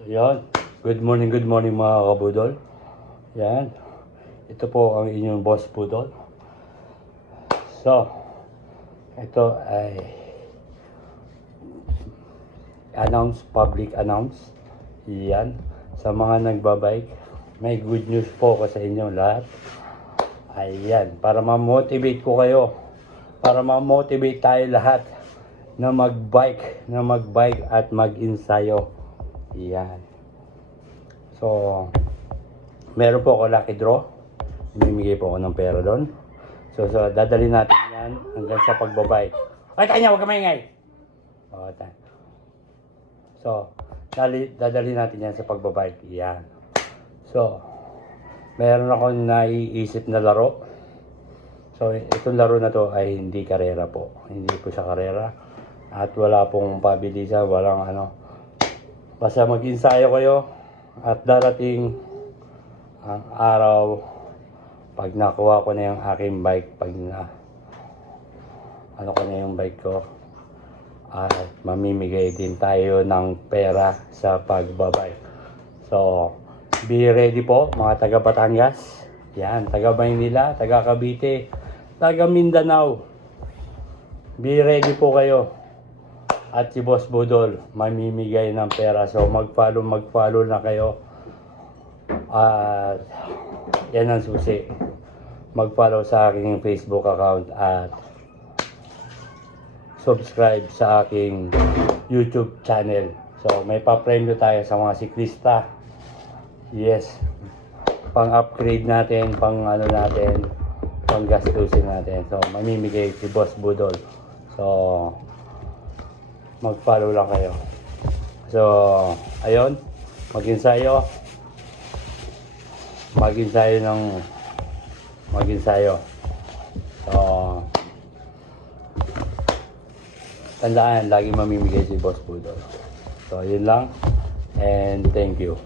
So, yan. Good morning mga kabudol. Yan. Ito po ang inyong boss budol. So, ito ay public announce. Yan. Sa mga nagbabike, may good news po ko sa inyo lahat. Ayan. Para ma-motivate ko kayo. Para ma-motivate tayo lahat na mag-bike at mag-ensayo. Yan. So, meron po ako lucky draw. Mimigay po ako ng pera doon. So dadalhin natin yan hanggang sa pagbabike. Ay, tanya, huwag ka maingay. So, dadalhin natin yan sa pagbabike. Yan. So, meron ako naiisip na laro. So, itong laro na to ay hindi karera po. Hindi po siya karera. At wala pong pabilisan, walang ano. Basta mag-ensayo kayo at darating ang araw pag nakuha ko na yung aking bike, pag na ano ko na yung bike ko, at mamimigay din tayo ng pera sa pagbabike. So, be ready po mga taga Batangas, yan, taga Maynila, taga Cavite, taga Mindanao. Be ready po kayo. At si Boss Budol mamimigay ng pera. So mag-follow na kayo. At yan ang susi. Mag-follow sa aking Facebook account at subscribe sa aking YouTube channel. So may pa-premyo tayo sa mga siklista. Yes. Pang-upgrade natin, pang gastusin natin. So mamimigay si Boss Budol. So mag-follow lang kayo. So, ayun, mag-ensayo. So, tandaan, lagi mamimigay si Boss Budol. So, yun lang. And thank you.